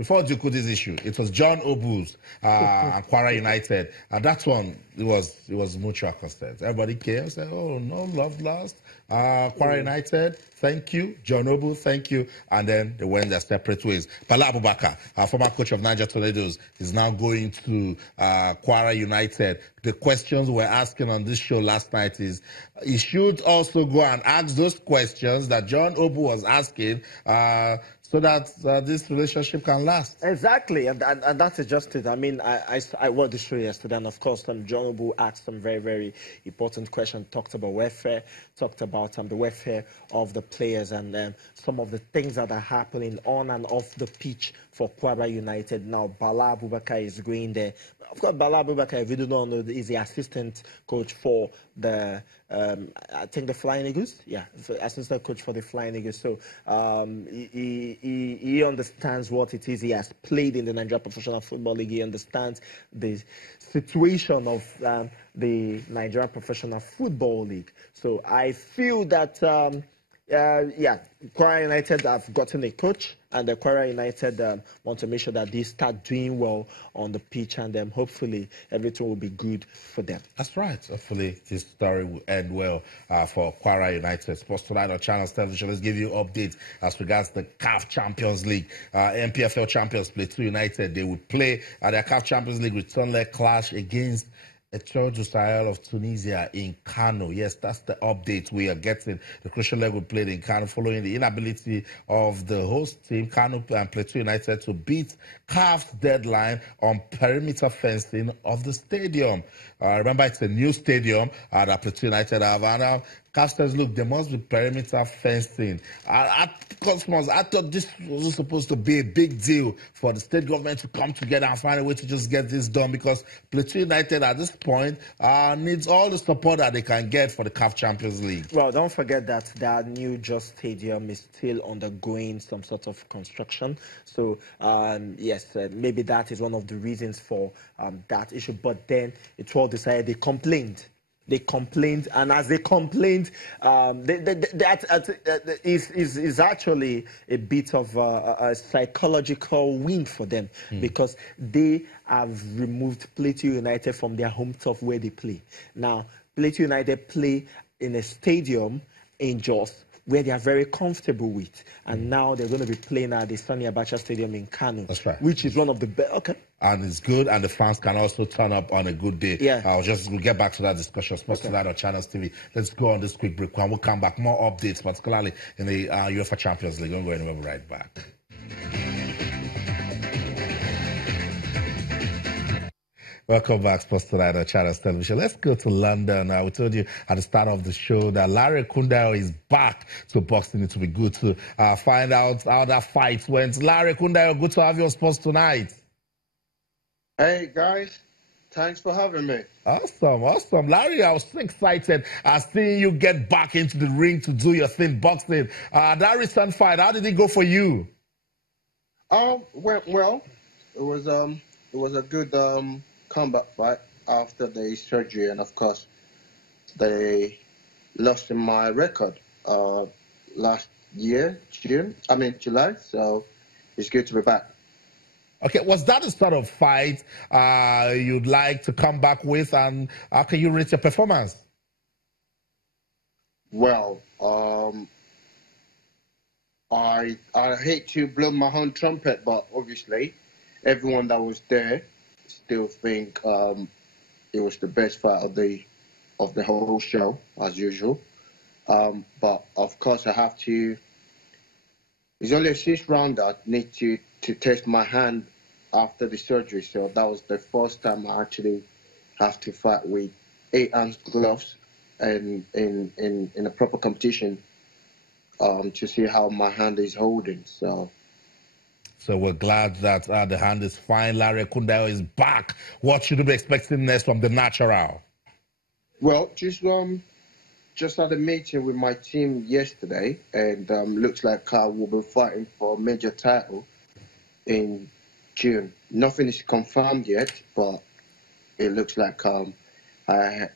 Before Dukudi's issue, it was John Obu's and Kwara United. And that one, it was mutual consent. Everybody came, said, oh, no love lost. Kwara United, thank you. John Obu, thank you. And then they went their separate ways. Bala Abubakar, our former coach of Niger Tornadoes, is now going to Kwara United. The questions we're asking on this show last night is, he should also go and ask those questions that John Obu was asking, so that this relationship can last. Exactly, and that is just it. I mean, I watched the show yesterday, and of course, John Obu asked some very, very important questions, talked about welfare, talked about the welfare of the players, and some of the things that are happening on and off the pitch for Kwara United. Now, Bala Abubakar is going there. Of course, Bala Abubakar, if you do not know, is the assistant coach for the, I think the Flying Eagles. Yeah, assistant coach for the Flying Eagles. So he understands what it is. He has played in the Nigeria Professional Football League. He understands the situation of the Nigeria Professional Football League. So I feel that, yeah, Kwara United have gotten a coach, and the Kwara United want to make sure that they start doing well on the pitch, and hopefully everything will be good for them. That's right. Hopefully this story will end well for Kwara United. Sports Tonight on Channels Television. Let's give you updates as regards the CAF Champions League. MPFL champions Plateau United. They will play at their CAF Champions League return leg clash against Etoile du Sahel of Tunisia in Kano. Yes, that's the update we are getting. The crucial leg will play in Kano following the inability of the host team, Kano and Plateau United, to beat CAF's deadline on perimeter fencing of the stadium. Remember, it's a new stadium that Plateau United have. And CAF says, look, there must be perimeter fencing. At Cosmos, I thought this was supposed to be a big deal for the state government to come together and find a way to just get this done, because Plateau United at this point needs all the support that they can get for the CAF Champions League. Well, don't forget that their new Just Stadium is still undergoing some sort of construction. So, yes, maybe that is one of the reasons for that issue. But then it was decided they complained. They complained, and as they complained, that is actually a bit of a psychological win for them, because they have removed Plateau United from their home turf where they play. Now, Plateau United play in a stadium in Jos where they are very comfortable with, and now they're going to be playing at the Sani Abacha Stadium in Kano. That's right. Which is one of the best. Okay. And it's good, and the fans can also turn up on a good day. Yeah. We'll get back to that discussion. Sports Tonight on Channels TV. Let's go on this quick break. When we'll come back, more updates, particularly in the UEFA Champions League. Don't go anywhere. We'll be right back. Welcome back, Sports Tonight on Channels Television. Let's go to London. We told you at the start of the show that Larry Ekundayo is back to boxing. It will be good to find out how that fight went. Larry Ekundayo, good to have you on Sports Tonight. Hey, guys. Thanks for having me. Awesome. Larry, I was so excited seeing you get back into the ring to do your thing, boxing. That recent fight, how did it go for you? Went well. It was a good combat fight after the surgery, and of course they lost in my record last year, July, so it's good to be back. Okay, was that the sort of fight you'd like to come back with, and how can you rate your performance? Well, I hate to blow my own trumpet, but obviously everyone that was there still think it was the best fight of the whole show, as usual. But of course I have to. It's only a 6th round that I need to test my hand after the surgery. So that was the first time I actually have to fight with 8-ounce gloves and in a proper competition to see how my hand is holding. So we're glad that the hand is fine. Larry Ekundayo is back. What should we be expecting next from the natural? Well, just had a meeting with my team yesterday, and looks like I will be fighting for a major title in June. Nothing is confirmed yet, but it looks like I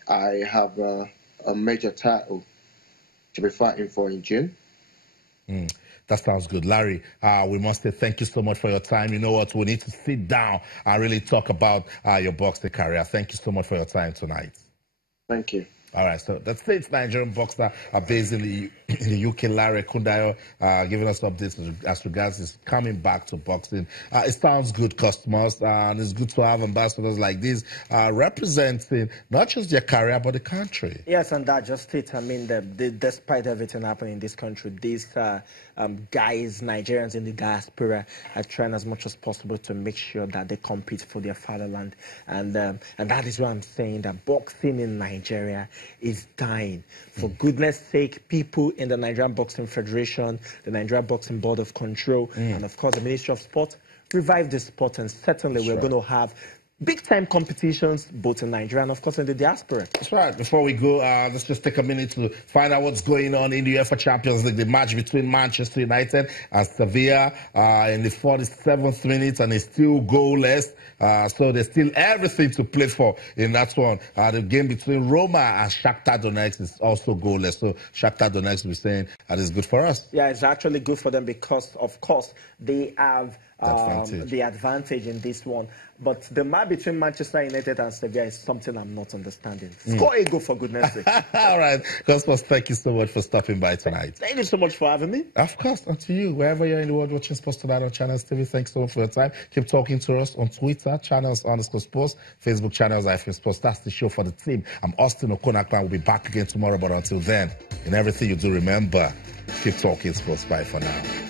have a major title to be fighting for in June. That sounds good. Larry, we must say thank you so much for your time. You know what? We need to sit down and really talk about your boxing career. Thank you so much for your time tonight. Thank you. All right, so the States Nigerian boxer based in the UK, Larry Ekundayo, giving us updates as regards his coming back to boxing. It sounds good, customers, and it's good to have ambassadors like this representing not just their career, but the country. Yes, and that just it. I mean, despite everything happening in this country, these guys, Nigerians in the diaspora, are trying as much as possible to make sure that they compete for their fatherland. And that is why I'm saying that boxing in Nigeria is dying. For goodness sake, people in the Nigerian Boxing Federation, the Nigerian Boxing Board of Control, and of course the Ministry of Sport, revive the sport, and certainly we're going to have big-time competitions, both in Nigeria and, of course, in the diaspora. That's right. Before we go, let's just take a minute to find out what's going on in the UEFA Champions League. The match between Manchester United and Sevilla in the 47th minute, and it's still goalless. So there's still everything to play for in that one. The game between Roma and Shakhtar Donetsk is also goalless. So Shakhtar Donetsk, we're saying that is good for us. Yeah, it's actually good for them because, of course, they have the advantage in this one. But the match between Manchester United and Sevilla is something I'm not understanding. Score a goal, for goodness sake. All right. Cosmos, thank you so much for stopping by tonight. Thank you so much for having me. Of course, and to you, wherever you're in the world watching Sports Tonight on Channels TV, thanks so much for your time. Keep talking to us on Twitter, Channels_Sports, Facebook channels, IFM Sports. That's the show for the team. I'm Austin Okonakwa. We'll be back again tomorrow, but until then, in everything you do, remember, keep talking sports. Bye for now.